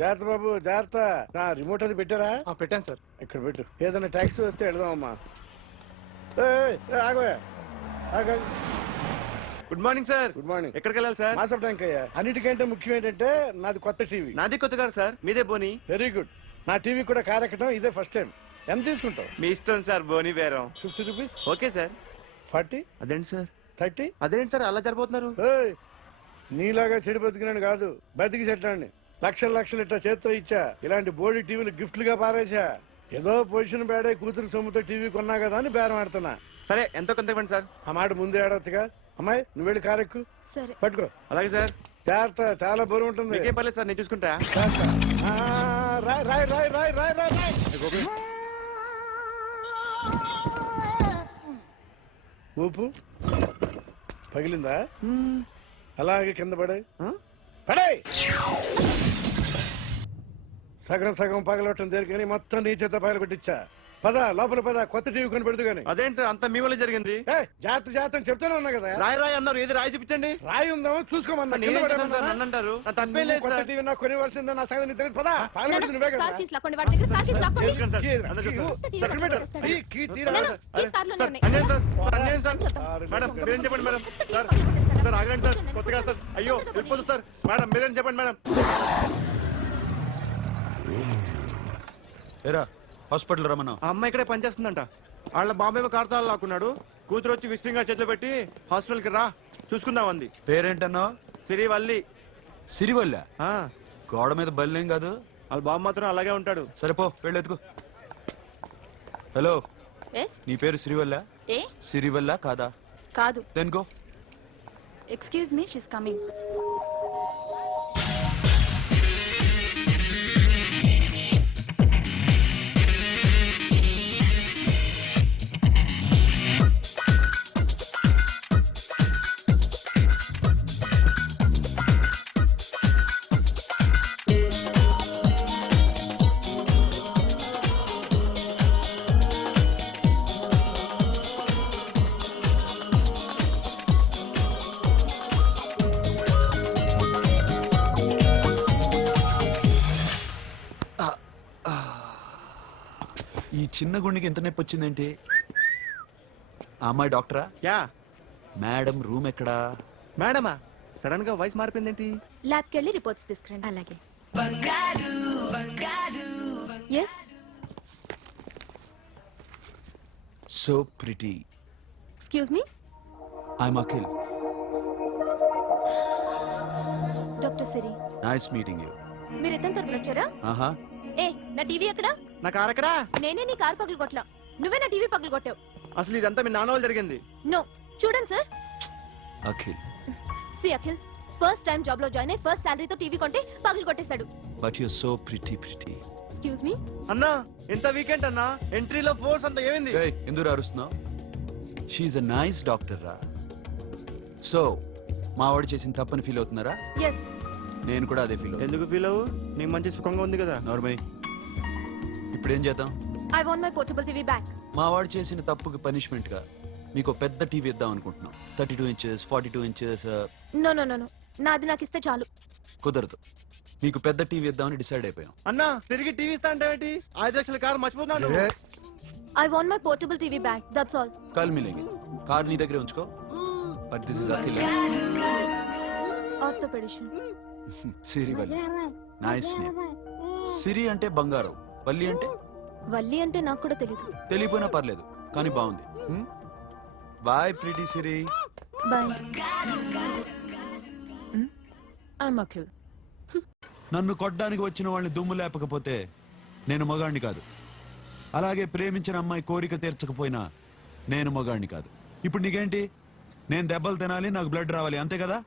జాగ్రత్త బాబు జాగ్రత్త. రిమోట్ అది పెట్టారా? పెట్టాను సార్. ఇక్కడ పెట్టు. ఏదైనా ట్యాక్సీ వస్తే వెళదామమ్మా. ఆగోయా. Good morning sir. Good morning. ఎక్కడికి వెళ్ళాలి సార్? మాసప్ ట్యాంక్ అయ్యా. అన్నిటికంటే ముఖ్యం ఏంటంటే నాది కొత్త టీవీ. నాది కొత్త కాదు సార్, మీదే బోని. Very good. నా టీవీ కూడా కార్ ఎక్కడం ఇదే ఫస్ట్ టైం. ఎంత తీసుకుంటావు? మీ ఇష్టం సార్, బోని బేరం. 50 రూపీస్. Okay sir. 40. అదేంటి సార్? 30. అదేంటి సార్ అలా జరిపోతున్నారు? నీలాగా చెడు బతికినాను కాదు, బతికి చెట్టాన్ని. లక్షలు లక్షలు ఇట్లా చేత్తో ఇచ్చా. ఇలాంటి బోడి టీవీలు గిఫ్ట్లుగా పారేసా. ఏదో పొజిషన్ బేడే కూతురు సొమ్ముతో టీవీ కొన్నా కదా అని బేరం ఆడుతున్నా. సరే ఎంతో కొంత ఇవ్వండి సార్. ఆ మాట ముందే ఆడవచ్చుగా. అమ్మాయి నువ్వు వెళ్ళి కారు ఎక్కు. సరే పట్టుకో. అలాగే సార్. జాగ్రత్త, చాలా బరువు ఉంటుంది. మీకేం పర్లేదు సార్, నేను చూసుకుంటా. రాయ్ రాయ్ రాయ్ రాయ్ రాయ్ రాయ్. ఊపు పగిలిందా? అలాగే కింద పడే పడే. సగం సగం పగలవటం దేనికని మొత్తం నీ చేత పగల కొట్టించా. పద లోపల పద, కొత్త టీవీ కొని పెడదు గాని. అదేంటి సార్ అంతా మీ వల్ల జరిగింది? జాగ్రత్త జాగ్రత్త అని చెప్తానే ఉన్నా కదా. రాయి రాయి అన్నారు, ఏది రాయి చూపించండి. రాయి ఉందామో చూసుకోమన్నా. నన్ను అంటారు, తప్పేం లేదు కొత్త సార్. టీవీ నాకు కొనివ్వాల్సిందే. నా సంగతి తెలియదు. పద పగలబెట్టి నువ్వే కదా. మేడం మీరేం చెప్పండి మేడం. సార్ సార్ ఆగండి సార్, కొత్తగా సార్. అయ్యో వెళ్ళిపోతుంది సార్. మేడం మీరేం చెప్పండి మేడం. ఏరా హాస్పిటల్ రమ్మన్నా. ఆ అమ్మాయి ఇక్కడే పనిచేస్తుందంట. వాళ్ళ బాంబేమో కార్తాలు లాక్కున్నాడు. కూతురు వచ్చి విజిటింగ్ కార్డ్ చేతిలో పెట్టి హాస్పిటల్కి రా చూసుకుందాం అంది. పేరేంటన్నా? సిరివల్లి. సిరివల్ల? గోడ మీద బల్లేం కాదు. వాళ్ళ బాబు మాత్రం అలాగే ఉంటాడు. సరేపో వెళ్ళెత్తుకు. హలో, నీ పేరు సిరివల్ల? సిరివల్ల కాదా? కాదు. Then go. Excuse me, she's coming. ఈ చిన్న గుండెకి ఎంత నొప్పి వచ్చిందేంటి? ఆ అమ్మాయి డాక్టరా? యా. మేడం రూమ్ ఎక్కడా? మేడమా? సడన్ గా వాయిస్ మారిపోయిందేంటి? ల్యాబ్కి వెళ్ళి రిపోర్ట్స్ తీసుకురండి. అలాగే. Yes. So pretty. Excuse me, I'm Akhil. Doctor Siri. Nice meeting you. మీరు ఇద్దరు తరపున వచ్చారా? ఆహా. నా టీవీ ఎక్కడా? నా కారు ఎక్కడా? నేనే నీ కారు పగలు కొట్టలా, నువ్వే నా టీవీ పగలు కొట్టావు. అసలు ఇదంతా మీ నాన్న వాళ్ళు జరిగింది. నో, చూడండి sir. Akhil. See Akhil, first time job లో జాయిన్ అయ్యి ఫస్ట్ శాలరీతో టీవీ కొంటే పగలు కొట్టేశాడు. But you so pretty. Excuse me అన్నా, ఎంత వీకెండ్ అన్నా, ఎంట్రీలో ఫోర్స్ అంతా ఏమైంది? ఎందుకు అరుస్తున్నావు? షీఈ్ అ నైస్ డాక్టర్ రా. సో మా వాడు చేసిన తప్పని ఫీల్ అవుతున్నారా? ఎస్. నేను కూడా అదే ఫీల్. ఎందుకు ఫీల్ అవ్వు? నీకు మంచి సుఖంగా ఉంది కదా. నార్మల్. ఇప్పుడు ఏం చేద్దాం? I want my portable TV back. మా వాడు చేసిన తప్పుకి పనిష్మెంట్ గా మీకు పెద్ద టీవీ ఇద్దాం అనుకుంటున్నాం. 32 inches, 42 inches. No no no no, నాది నాకు ఇస్తే చాలు. కుదరదు. మీకు పెద్ద టీవీ ఇద్దామని డిసైడ్ అయిపోయాం. అన్నా, తిరిగి టీవీ ఇస్తా అంటే 5 లక్షల కారు మర్చిపోతున్నాడు. I want my portable TV back, that's all. Call మిలేంగే. కార్ నీ దగ్గరే ఉంచుకో. But this is Akhil. Orthopaedician. Siri Valli. Nice name. Siri అంటే బంగారం, వల్లి అంటే? వల్లి అంటే నాకు కూడా తెలీదు. తెలియపోయినా పర్లేదు, కానీ బాగుంది. Bye pretty Siri. Bye. I'm Akhil. నన్ను కొట్టడానికి వచ్చిన వాళ్ళని దుమ్ము లేపకపోతే నేను మగాణ్ణి కాదు. అలాగే ప్రేమించిన అమ్మాయి కోరిక తీర్చకపోయినా నేను మగాణ్ణి కాదు. ఇప్పుడు నీకేంటి? నేను దెబ్బలు తినాలి, నాకు బ్లడ్ రావాలి, అంతే కదా?